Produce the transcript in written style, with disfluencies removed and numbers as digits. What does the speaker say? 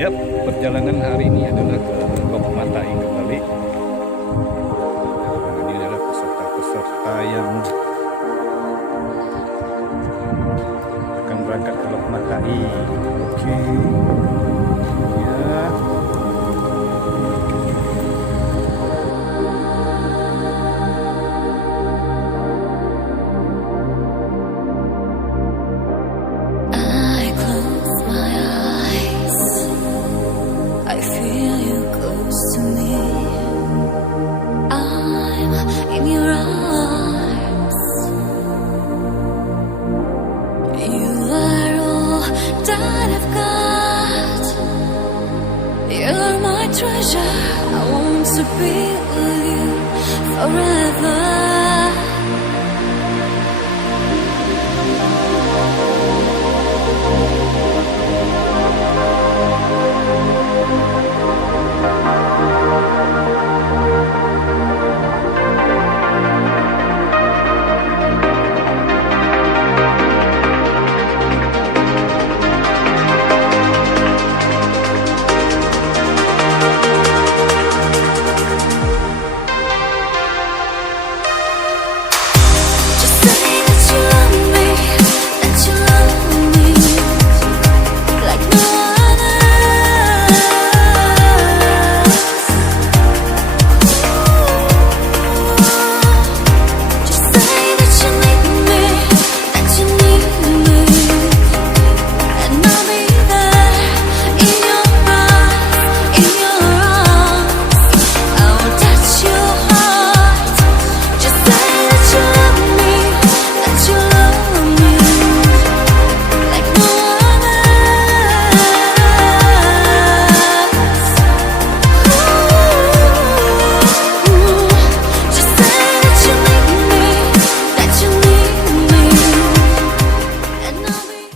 Yap, perjalanan hari ini adalah ke Lhok kembali. Ini adalah peserta-peserta yang akan berangkat ke Lhok. Oke. Ya. I feel you close to me. I'm in your arms. You are all that I've got. You're my treasure. I want to be with you forever.